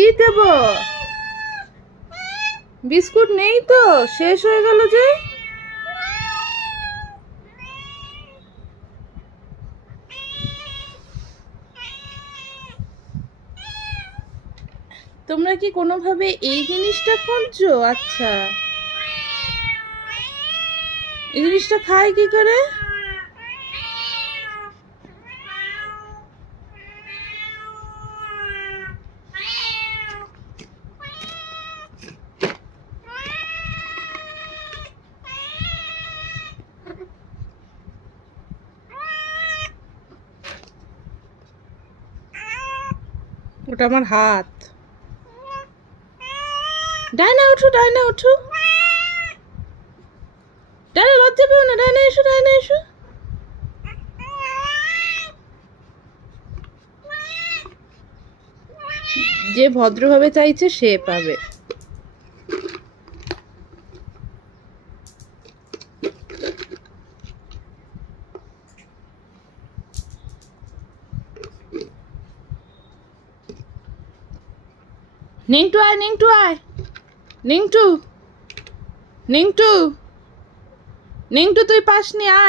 কি দেব? বিস্কুট নেই তো, শেষ হয়ে গেল যে। তোমরা কি কোনোভাবে এই জিনিসটা খুঁজছো? আচ্ছা, এই জিনিসটা খায় কি করে? ওটা আমার হাত। ডায়না ওঠো, ডায়না ওঠো, ডায়না লজ্জা পেও না, ডায়না এসো, ডায়না এসো। যে ভদ্রভাবে চাইছে সে পাবে। নিংটু আয়, নিংটু আয়, নিংটু, নিংটু, নিংটু তুই পাসনি, আয়।